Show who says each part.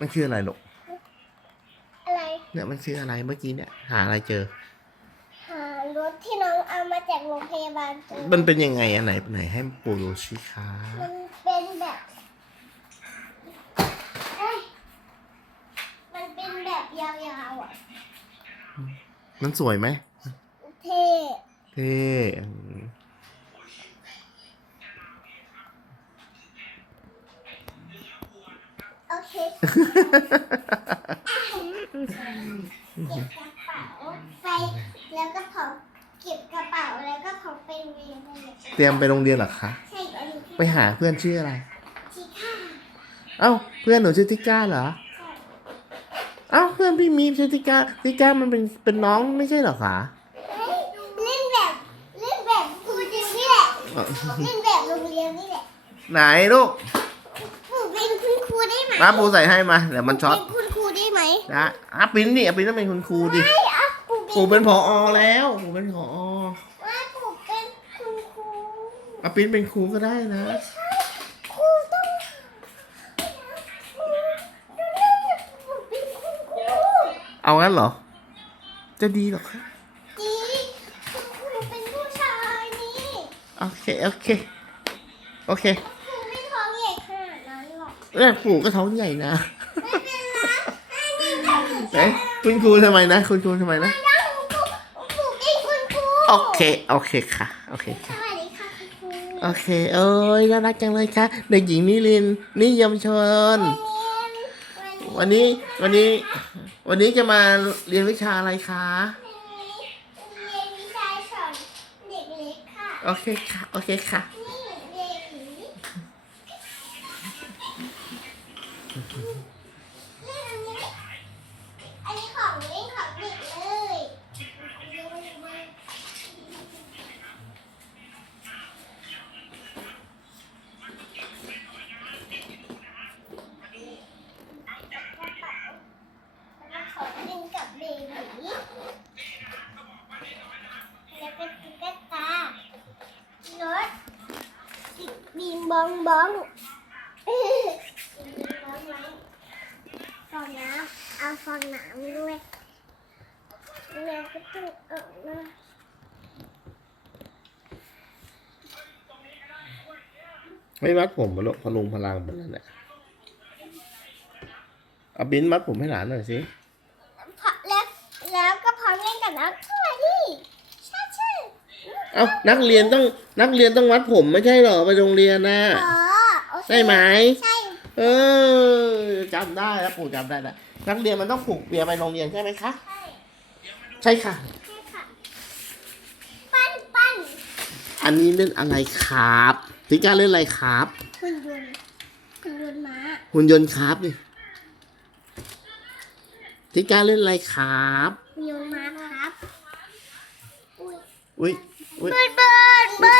Speaker 1: มันคืออะไรลูก
Speaker 2: อะไร
Speaker 1: เนี่ยมันคืออะไรเมื่อกี้เนี่ยหาอะไรเจอ
Speaker 2: หารถที่น้องเอามาจากโรงพยาบาลเจอ
Speaker 1: มันเป็นยังไงอันไหนไหนให้ปู่ดูชิคะ
Speaker 2: มันเป็นแบบเอ้ยมันเป็นแบบยาวๆอะ
Speaker 1: มันสวยไหม
Speaker 2: เท่
Speaker 1: เท่อืม
Speaker 2: โอ เคเก็บกระเป๋าไปแล้วก็พอเก็บกระเป๋าแล้วก็พอไปโรงเรียนไปเลย
Speaker 1: เตรียมไปโรงเรียนเหรอคะ
Speaker 2: ใช่อันนี้
Speaker 1: ไปหาเพื่อนชื่ออะไร
Speaker 2: ชิค่า
Speaker 1: เอ้า เพื่อนหนูชื่อติก้าเหรอ
Speaker 2: ใช่
Speaker 1: เอ้า เพื่อนพี่มีชื่อติก้าติก้ามันเป็นเป็นน้องไม่ใช่เหรอคะ
Speaker 2: เฮ้ยเล่นแบบเล่นแบบครูจริงนี่แหละ
Speaker 1: เอ้า
Speaker 2: เล่นแบบโรงเรียนนี่แหละ
Speaker 1: ไหนลูก
Speaker 2: ปู่เป็นคุณครูได้ไห ม
Speaker 1: มาปูใส่ให้มาเดี๋ยวมันช็อต
Speaker 2: เป็นคุณครูได้ไหม
Speaker 1: นะอะปิ้นดิอะปิ้นต้องเป็นคุณครูดิ
Speaker 2: ไม่อะปู่เป็น
Speaker 1: ปู่เป็นผอแล้วปู่เป็นผอ
Speaker 2: ว่าปู่เป็นคุณครู
Speaker 1: อะปิ้นเป็นครูก็ได้นะ
Speaker 2: ครูต้องครูต้องเรียกปู่เป็นคุณครู
Speaker 1: เอางั้นเหรอ จะดีเหรอคะ
Speaker 2: จริงคุณครูเป็นผู้ชายนี่
Speaker 1: โอเคโอเคโอเค
Speaker 2: ครูไม่ท้องใหญ่ขนาด นั้นหรอก
Speaker 1: แม่ปู่ก็ท้องใหญ่นะ
Speaker 2: ไม่เป็นไรอันนี้แบบหนู
Speaker 1: เอ๊ะคุณครูทำไมนะ คุณครูทำไมนะ
Speaker 2: ไม่ได้คุณครูปู่เป็นคุณครู
Speaker 1: โอเค โอเคค่ะ โอเค
Speaker 2: ส
Speaker 1: ค่ะ
Speaker 2: วัสดีค่ะคุณครู
Speaker 1: โอเค เอ้ยน่ารักจังเลยค่ะ เด็กหญิงนิรินทร์นิยมชน วันนี้ วันนี้ วันนี้จะมาเรียนวิชาอะไรคะ
Speaker 2: เรียนวิชาสอนเด็กเล็กค่ะ
Speaker 1: โอเคค่ะ โอเคค่ะ
Speaker 2: นี่เด็กหญิงเล่น อันนี้ของเล่นของเด็กเลยแล้วก็ขอเล่นกับเบบีแล้วก็ตุ๊กตารถบีมบองบองบีมบองไหม ฟองน้ำเอาฟองน้ำด้วยแล้วก็ต้องเอามา
Speaker 1: ไม่มัดผมมาลพลุงพลังบนนั้นแหละเอาบินมัดผมให้หลานหน่อยสิ
Speaker 2: พอแล้วแล้วก็พร้อมเล่นกับน้องสวัสดีชาชื่อ
Speaker 1: เอ้านักเรียนต้องนักเรียนต้องมัดผมไม่ใช่เหรอไปโรงเรียนนะ
Speaker 2: อ๋อโอเค
Speaker 1: ใช่ไหม
Speaker 2: ใช่
Speaker 1: เออจำได้แล้วปู่จำได้แล้วนักเรียนมันต้องผูกเปียไปโรงเรียนใช่ไหมคะ
Speaker 2: ใช่
Speaker 1: ใช่ค่ะ
Speaker 2: ใช่ค่ะ ปั้นปั้น
Speaker 1: อันนี้เล่นอะไรครับติก้าเล่นอะไรครับ
Speaker 2: หุ่นยนต์หุ่นยนต์ม้า
Speaker 1: หุ่นยนต์ครับนี่ติก้าเล่นอะไรครับ
Speaker 2: หุ่นยนต์ม้าครับ อุ้ย
Speaker 1: อุ้ยอุ้ย
Speaker 2: เบิร์นเบิร์นเบิร์น